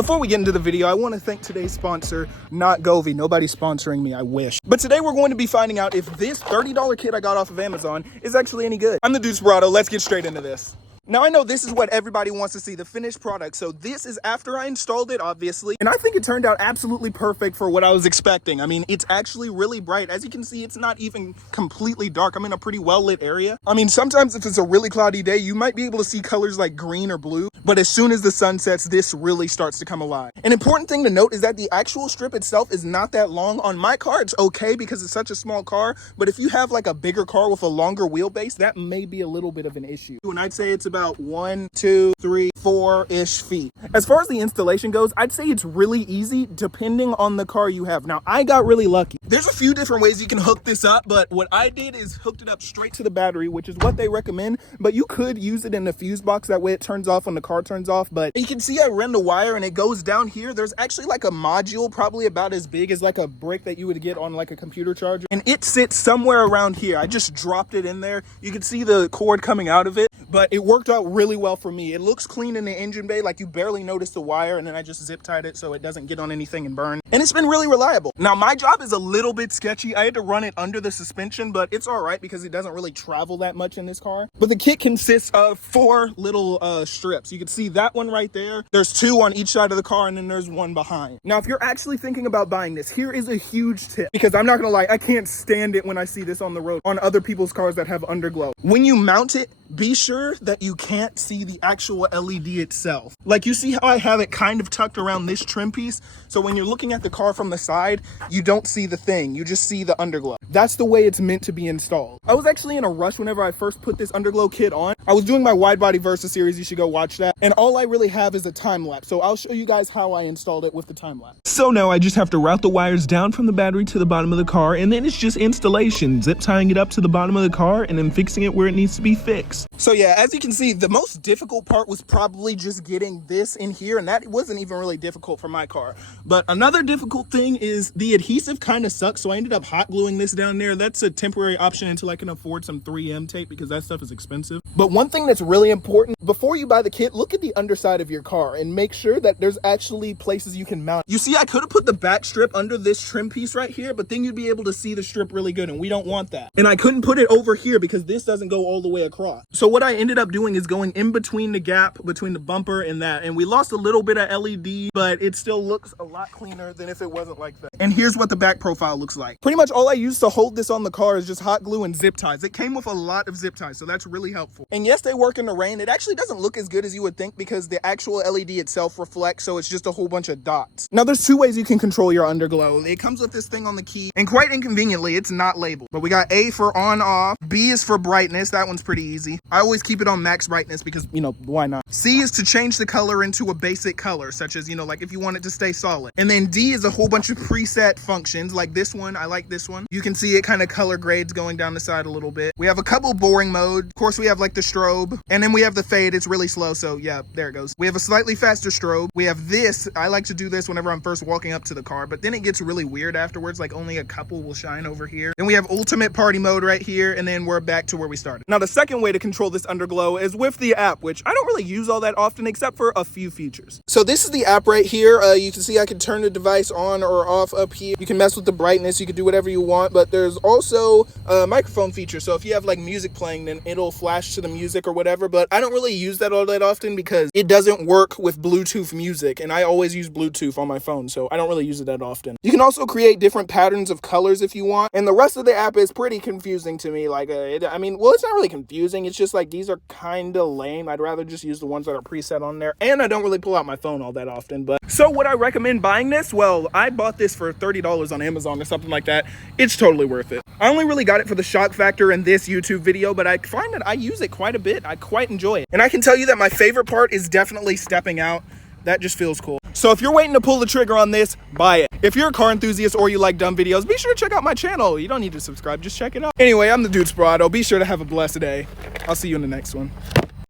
Before we get into the video, I want to thank today's sponsor, not Govee. Nobody's sponsoring me, I wish. But today we're going to be finding out if this $30 kit I got off of Amazon is actually any good. I'm the Dude Sparado. Let's get straight into this. Now, I know this is what everybody wants to see, the finished product. So this is after I installed it, obviously. And I think it turned out absolutely perfect for what I was expecting. I mean, it's actually really bright. As you can see, it's not even completely dark. I'm in a pretty well-lit area. I mean, sometimes if it's a really cloudy day, you might be able to see colors like green or blue. But as soon as the sun sets, this really starts to come alive. An important thing to note is that the actual strip itself is not that long. On my car, it's okay because it's such a small car. But if you have like a bigger car with a longer wheelbase, that may be a little bit of an issue. And I'd say it's about 1, 2, 3, 4-ish feet. As far as the installation goes, I'd say it's really easy depending on the car you have. Now, I got really lucky. There's a few different ways you can hook this up, but what I did is hooked it up straight to the battery, which is what they recommend, but you could use it in the fuse box. That way it turns off when the car turns off. But you can see I ran the wire and it goes down here. There's actually like a module probably about as big as like a brick that you would get on like a computer charger, and it sits somewhere around here. I just dropped it in there. You can see the cord coming out of it, but it worked out really well for me. It looks clean in the engine bay, like you barely notice the wire, and then I just zip tied it so it doesn't get on anything and burn. And it's been really reliable. Now, my job is a little bit sketchy. I had to run it under the suspension, but it's all right because it doesn't really travel that much in this car. But the kit consists of 4 little strips. You can see that one right there. There's 2 on each side of the car, and then there's 1 behind. Now, if you're actually thinking about buying this, here is a huge tip, because I'm not gonna lie, I can't stand it when I see this on the road on other people's cars that have underglow. When you mount it, be sure that you can't see the actual LED itself. Like, you see how I have it kind of tucked around this trim piece? So when you're looking at the car from the side, you don't see the thing, you just see the underglow. That's the way it's meant to be installed. I was actually in a rush whenever I first put this underglow kit on. I was doing my wide body Versa series, you should go watch that. And all I really have is a time lapse. So I'll show you guys how I installed it with the time lapse. So now I just have to route the wires down from the battery to the bottom of the car, and then it's just installation, zip tying it up to the bottom of the car and then fixing it where it needs to be fixed. So yeah, as you can see, the most difficult part was probably just getting this in here, and that wasn't even really difficult for my car. But another difficult thing is the adhesive kind of sucks, so I ended up hot gluing this down there. That's a temporary option until I can afford some 3M tape, because that stuff is expensive. But one thing that's really important, before you buy the kit, look at the underside of your car and make sure that there's actually places you can mount. You see, I could have put the back strip under this trim piece right here, but then you'd be able to see the strip really good, and we don't want that. And I couldn't put it over here because this doesn't go all the way across. So what I ended up doing is going in between the gap between the bumper and that, and we lost a little bit of LED, but it still looks a lot cleaner than if it wasn't like that. And here's what the back profile looks like. Pretty much all I used to hold this on the car is just hot glue and zip ties. It came with a lot of zip ties, so that's really helpful. And yes, they work in the rain. It actually doesn't look as good as you would think because the actual LED itself reflects, so it's just a whole bunch of dots. Now, there's 2 ways you can control your underglow. It comes with this thing on the key, and quite inconveniently, it's not labeled. But we got A for on off, B is for brightness. That one's pretty easy. I always keep it on max brightness because, you know, why not? C is to change the color into a basic color, such as, you know, like if you want it to stay solid. And then D is a whole bunch of preset functions, like this one. I like this one. You can see it kind of color grades going down the side a little bit. We have a couple boring mode. Of course, we have like the strobe, and then we have the fade. It's really slow, so yeah, there it goes. We have a slightly faster strobe. We have this. I like to do this whenever I'm first walking up to the car, but then it gets really weird afterwards, like only a couple will shine over here. Then we have ultimate party mode right here, and then we're back to where we started. Now, the second way to control this underglow is with the app, which I don't really use all that often except for a few features. So this is the app right here. You can see I can turn the device on or off up here. You can mess with the brightness, you can do whatever you want, but there's also a microphone feature. So if you have like music playing, then it'll flash to the music or whatever, but I don't really use that all that often because it doesn't work with Bluetooth music, and I always use Bluetooth on my phone, so I don't really use it that often. You can also create different patterns of colors if you want, and the rest of the app is pretty confusing to me. Like, I mean, well, it's not really confusing, it's just like these are kind of lame. I'd rather just use the ones that are preset on there, and I don't really pull out my phone all that often. But so would I recommend buying this? Well, I bought this for $30 on Amazon or something like that. It's totally worth it. I only really got it for the shock factor in this YouTube video, but I find that I use it quite a bit. I quite enjoy it. And I can tell you that my favorite part is definitely stepping out. That just feels cool. So if you're waiting to pull the trigger on this, buy it. If you're a car enthusiast or you like dumb videos, be sure to check out my channel. You don't need to subscribe, just check it out. Anyway, I'm the Dude Sparado. Be sure to have a blessed day. I'll see you in the next one.